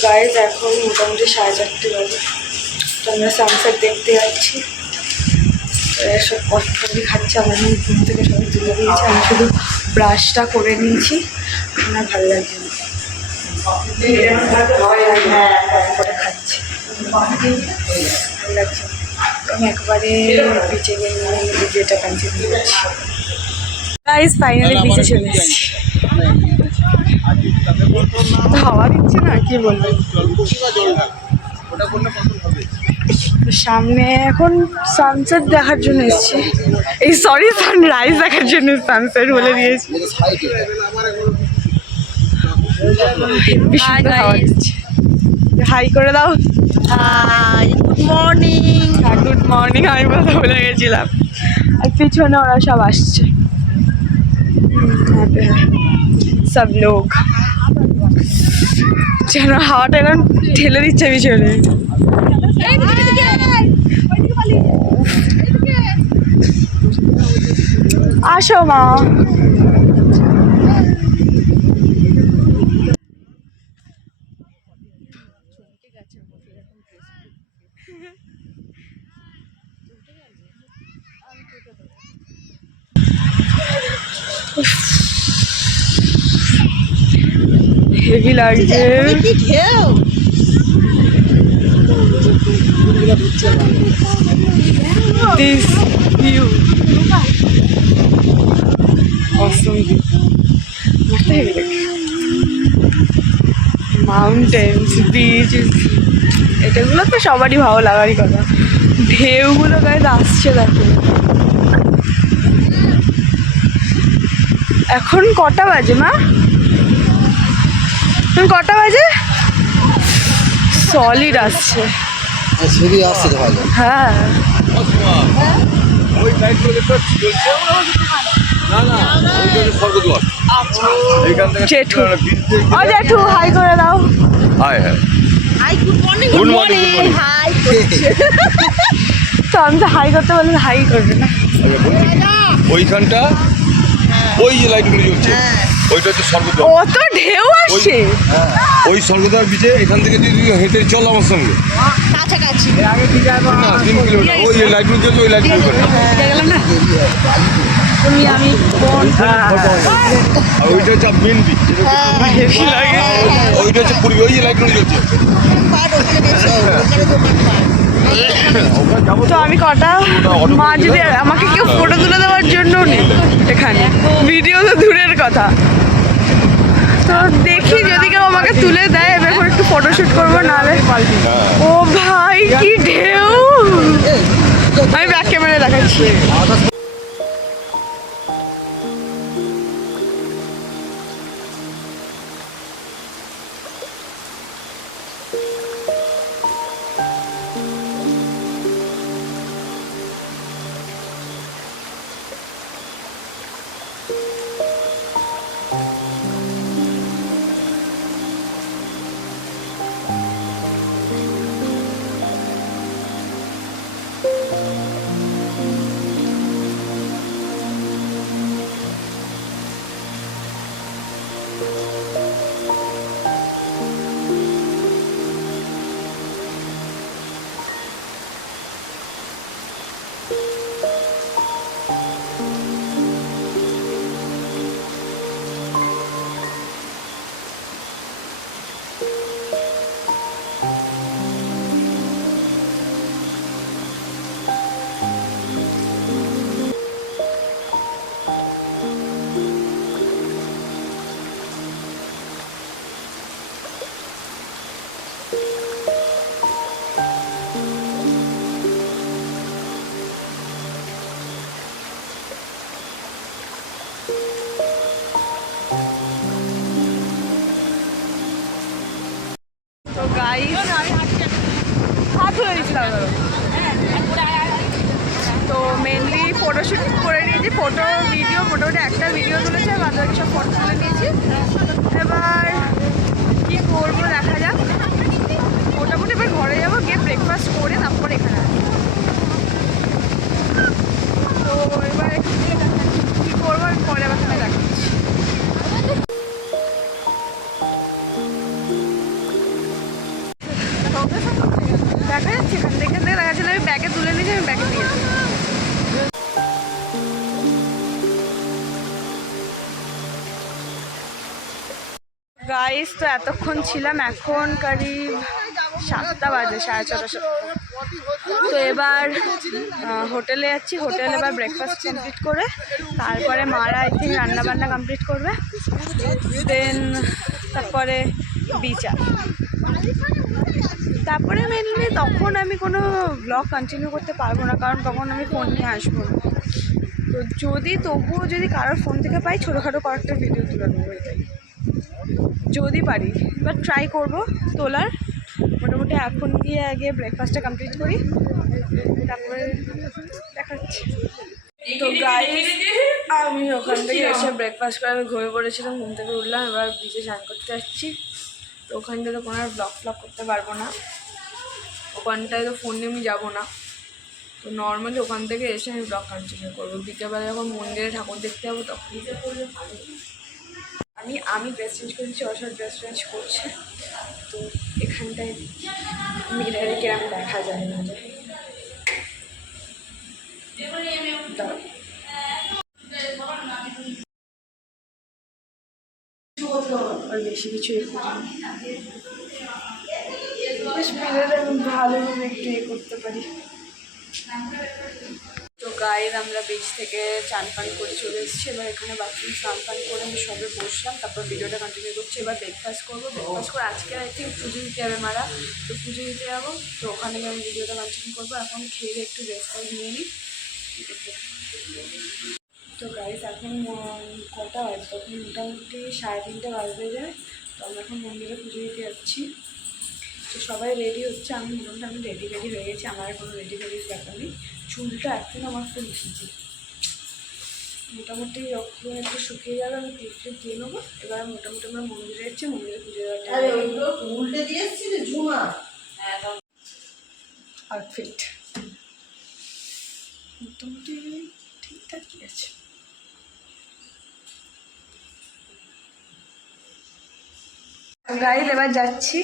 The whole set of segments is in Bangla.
গাইজ এখন মোটামুটি 4:30 বাজে, তো আমরা সানসেট দেখতে যাচ্ছি। সব কফি খাচ্ছে, আমার ঘুম থেকে সবাই তুলে দিয়েছে, আমি শুধু ব্রাশটা করে নিয়েছি। আমার ভালো লাগছে না, করে খাচ্ছি, ভালো লাগছে না। আমি একবারে বিচে গিয়ে ভিডিওটা কন্টিনিউ করছি। গাইজ ফাইনালি বিচে চলে এসেছি। হাওয়া দিচ্ছে না, কি বলবো। সামনে এখন সানসেট দেখার জন্য এসেছি, এই সরি সানরাইজ দেখার জন্য সানসেট বলে দিয়েছি। হাই করে দাও। Good morning. গুড মর্নিং আমি বলতে ভুলে গেছিলাম। আর পিছনে ওরা সব আসছে, সব লোক। যেন হাওয়াটা এরকম ঠেলে দিচ্ছে পিছনে। আসো মা। হেভি লাগছে। This view. Awesome view. Mountains, beaches. এটাগুলো তো সবারই ভালো লাগারই কথা। ঢেউগুলো গায়ে আসছে দেখো। এখন কটা বাজে মা? কটা বাজে? সলিড আসছে। হ্যাঁ জেঠু, ও জেঠু হাই করে দাও। High high high, good morning. Good morning high. তো আমি তো হাই করতে বললে হাই করবে না। ওইখানটা ওই যে লাইটগুলো জ্বলছে ওইটা হচ্ছে স্বর্গদ্বার। কত ঢেউ আসছে। ওই স্বর্গদ্বার বিচে এখান থেকে যদি হেঁটে চল আমার সঙ্গে কাছাকাছি না 3 কিলোমিটার, ওই যে লাইটগুলো জ্বলছে ওই লাইটগুলো গেলাম না। তুমি আমি আর ওইটা হচ্ছে মেন বিচ, ওইটা হচ্ছে পূর্বে ওই যে লাইটগুলো জ্বলছে। তো আমি কটা মা যদি আমাকে কেউ ফটো তুলে দেওয়ার জন্য নেই এখানে, ভিডিও তো দূরের কথা। তো দেখি যদি কেউ আমাকে তুলে দেয়, এবার করে একটু ফটোশ্যুট করবো, নাহলে ও ভাই কি ঢেউ। আমি ব্যাক ক্যামেরায় দেখাচ্ছি। তো গাইস হাত ধরে দিচ্ছিলাম। তো মেনলি ফটোশ্যুট করে নিয়েছি, ফটো ভিডিও, মোটামুটি একটা ভিডিও তুলেছে, বাকি সব ফটো তুলে নিয়েছি। এবার কি করবো দেখা যাক। মোটামুটি এবার ঘরে যাবো, গিয়ে ব্রেকফাস্ট করে তারপর এখানে আসবো। তো এবার কি করবো আমি পরে আবার দেখাচ্ছি। দেখা যাচ্ছে এখান থেকে দেখা যাচ্ছে আমি ব্যাগে তুলে নিয়েছি, আমি ব্যাগে দিয়েছি। গাইস তো এতক্ষণ ছিলাম, এখন করিব 7টা বাজে, 6:30। তো এবার হোটেলে যাচ্ছি। হোটেলে এবার ব্রেকফাস্ট কমপ্লিট করে তারপরে মারা আই থিঙ্ক রান্নাবান্না কমপ্লিট করবে, দেন তারপরে বিচার, তারপরে মেনলি তখন আমি কোনো ব্লগ কন্টিনিউ করতে পারবো না, কারণ তখন আমি ফোন নিয়ে আসবো না। তো তবুও যদি কারোর ফোন থেকে পাই ছোটোখাটো কয়েকটা ভিডিও তুলে নেবো, এটাই যদি পারি। এবার ট্রাই করবো তোলার। মোটামুটি এখন গিয়ে আগে ব্রেকফাস্টটা কমপ্লিট করি, তারপরে দেখাচ্ছি। তো গাইস আমি ওখান থেকে এসে ব্রেকফাস্ট করে আমি ঘুমিয়ে পড়েছিলাম, ঘুম থেকে উঠলাম, এবার বিচে স্নান করতে যাচ্ছি। তো ওখানটায় তো কোনো আর ব্লগ করতে পারবো না, ওখানটায় তো ফোন নিয়ে আমি যাবো না। তো নর্মালি ওখান থেকে এসে আমি ব্লগ কন্টিনিউ করবো। বিকেলবেলা যখন মন্দিরে ঠাকুর দেখতে যাবো তখন আমি ড্রেস চেঞ্জ করেছি, ওরা ড্রেস চেঞ্জ করছে। তো এখানটায় মিরারে কিরম দেখা যায় না যায়। আর বেশি কিছু বেশ মিরারে আমি ভালোভাবে একটু করতে পারি। তো গাইজ আমরা বিচ থেকে চান পান করে চলে এসেছি। এবার এখানে বাথরুম স্নান পান করে আমি সবে বসলাম, তারপর ভিডিওটা কন্টিনিউ করছি। এবার ব্রেকফাস্ট করবো, ব্রেকফাস্ট করে আজকে আই থিঙ্ক পুজো দিতে যাবে মারা, তো পুজো দিতে যাবো। তো ওখানে আমি ভিডিওটা কন্টিনিউ করবো। এখন খেয়ে একটু রেস্ট নিয়ে নিই। তো গাইজ এখন কটা বাজে, তখন মোটামুটি 3:30 বাজতে যায়। তো আমরা এখন মন্দিরে পুজো দিতে যাচ্ছি। তো সবাই রেডি হচ্ছে, আমি মোটামুটি রেডি হয়ে গেছি, আমার কোনো রেডির ব্যাপার নেই। চুলটা এখন আমার তো লিখেছি, মোটামুটি যখন একটু শুকিয়ে যাবে আমি ক্লিপ দিয়ে নেবো। এবার মোটামুটি আমরা মন্দিরে যাচ্ছি, মন্দিরে পুজো দেওয়াটা আউটফিট মোটামুটি ঠিকঠাকই আছে। গাইজ এবার যাচ্ছি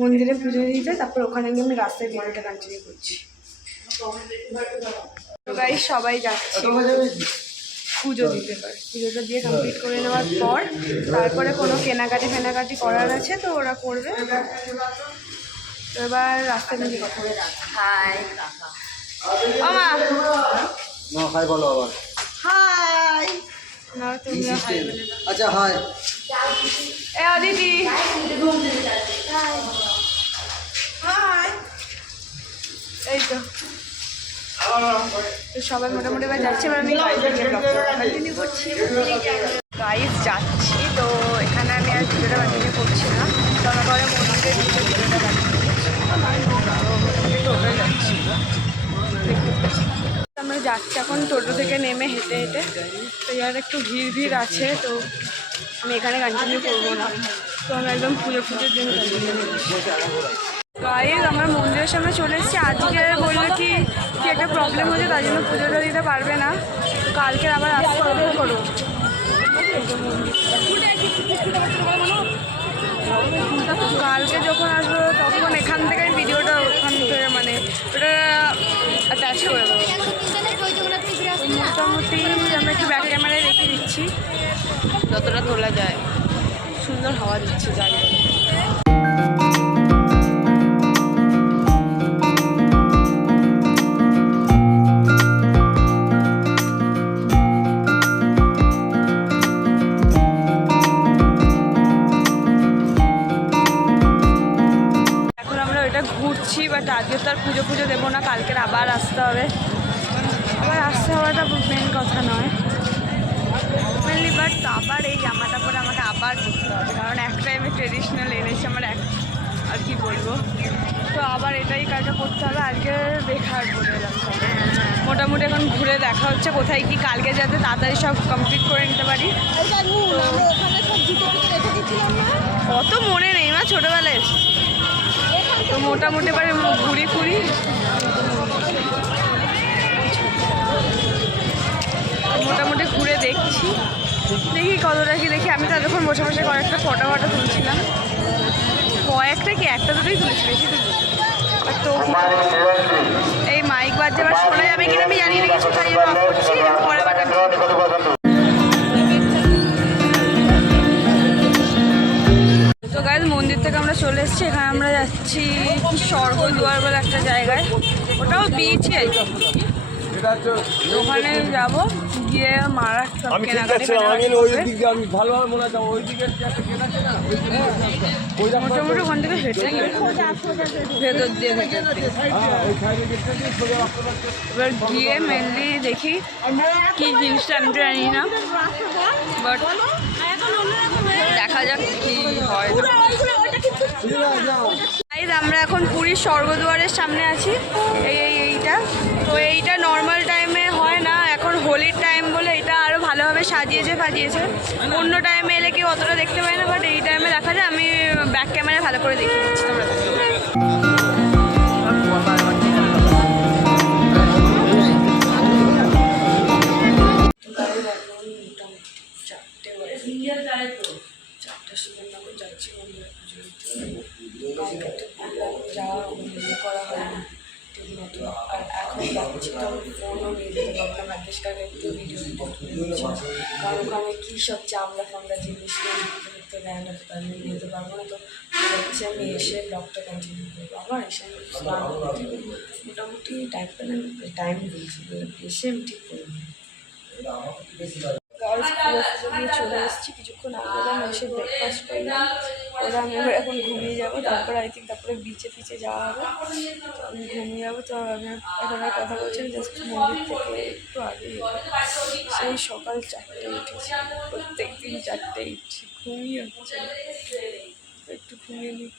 মন্দিরে পুজো দিতে, তারপর ওখানে গিয়ে আমি রাস্তায় ভিডিওটা কন্টিনিউ করছি। তো গাইজ সবাই যাচ্ছে পুজো দিতে পারে, পুজোটা দিয়ে কমপ্লিট করে নেওয়ার পর তারপরে কোনো কেনাকাটি করার আছে, তো ওরা করবে। তো এবার রাস্তায় নিয়ে কথা বলে। হাই আমা হাই বলো আবার। হাই না তুমি হাই বলে দাও। আচ্ছা হাই। এ দিদি হাই। এই তো সবাই মোটামুটি এবার যাচ্ছে। এবার আমি কন্টিনিউ করছি, গাইজ যাচ্ছি। তো এখানে আমি আর ভিডিওটা কন্টিনিউ করছি না, তো আমার ঘরে মন্দিরে ভিডিওটা কন্টিনিউ করছি। মোটামুটি টোটো যাচ্ছি, আমরা যাচ্ছি এখন টোটো থেকে নেমে হেঁটে তো এবার একটু ভিড় আছে, তো আমি এখানে কন্টিনিউ করবো না। তো আমি একদম পুজোর জন্য কন্টিনিউ করছি। গাইজ আমরা মন্দিরের সামনে চলে এসেছি। আজকে বললো কি একটা প্রবলেম হচ্ছে, তার জন্য পুজোটা দিতে পারবে না, তো কালকে আবার আসতে হবে করো। কালকে যখন আসবো তখন এখান থেকে ভিডিওটা ওখান থেকে মানে ওটা অ্যাটাচ করে দেবো। মোটামুটি আমরা একটু ব্যাক ক্যামেরায় রেখে দিচ্ছি যতটা তোলা যায়। সুন্দর হাওয়া দিচ্ছে জায়গায়। ঘুরছি, বাট আজকে তো আর পুজো দেবো না, কালকের আবার আসতে হবে। আবার আসতে হওয়াটা মেন কথা নয় মেনলি, বাট আবার এই জামাটা পরে আমাকে আবার করতে হবে, কারণ একটাই আমি ট্রেডিশনাল এনেছি আমার আর কি বলবো। তো আবার এটাই কাজটা করতে হবে। আজকে বেকার বলে এলাম সব। মোটামুটি এখন ঘুরে দেখা হচ্ছে কোথায় কি, কালকে যাতে তাড়াতাড়ি সব কমপ্লিট করে নিতে পারি। অত মনে নেই মা, ছোটোবেলায় এসেছি। তো মোটামুটি এবার ঘুরি মোটামুটি ঘুরে দেখছি, দেখি কতটা কি দেখি। আমি তো এতক্ষণ বসে কয়েকটা ফটো তুলছিলাম, কয়েকটা কি একটা দুটোই তুলেছি, বেশি তুলছি। তো এই মাইক বাজছে, এবার শোনা যাবে কিনা আমি জানি না, কিছু তাই জন্য অফ করছি, পরে আবার তো গাইজ মন্দির থেকে আমরা চলে এসেছি, এখানে আমরা যাচ্ছি স্বর্গদুয়ার বলে একটা জায়গায়, ওটাও বিচই আর কি। ওখানে যাবো, গিয়ে মারা সব কেনাকাটি মোটামুটি ওখান থেকে হেঁটে গিয়ে ভেতর দিয়ে এবার গিয়ে মেনলি দেখি কি জিনিসটা, আমি তো জানি না, বাট দেখা যাক কি হয়। আমরা এখন পুরীর স্বর্গদুয়ারের সামনে আছি, এইটা তো এইটা নর্মাল টাইমে হয় না, এখন হোলির টাইম বলে এটা আরও ভালোভাবে সাজিয়েছে অন্য টাইমে এলে কেউ অতটা দেখতে পায় না, বাট এই টাইমে দেখা যায়। আমি ব্যাক ক্যামেরায় ভালো করে দেখে দিচ্ছি তোমরা। চারটার সময় আমরা যাচ্ছি করা হয় না ঠিক মতো, আর এখন যাচ্ছি তো ফোনও নিয়ে যেতে পারবো না, ভাগ্যেশ কাকে একটু ভিডিও কারণ ওখানে কী সব চামড়া ফামড়া জিনিস দেখতে দেয় না, তো তাহলে নিয়ে যেতে পারবো না। তো হচ্ছে আমি এসে ব্লগটা কন্টিনিউ করবো, আবার এসে আমি স্নান করতে মোটামুটি টাইম বলছি, এসে আমি ঠিক করবো। চলে এসেছি কিছুক্ষণ আগে, আমি এসে ব্রেকফাস্ট করলাম, ওরা আমি এবার এখন ঘুমিয়ে যাবো, তারপরে তারপরে বিচে যাওয়া হবে, তো আমি ঘুমিয়ে যাবো। তো আমি এখন আর কথা বলছি না, জাস্ট মন্দির থেকে একটু আগে সেই সকাল 4টায় উঠেছি, প্রত্যেক দিন 4টায় উঠছি, ঘুমিয়ে হচ্ছে একটু ঘুমিয়ে নিই।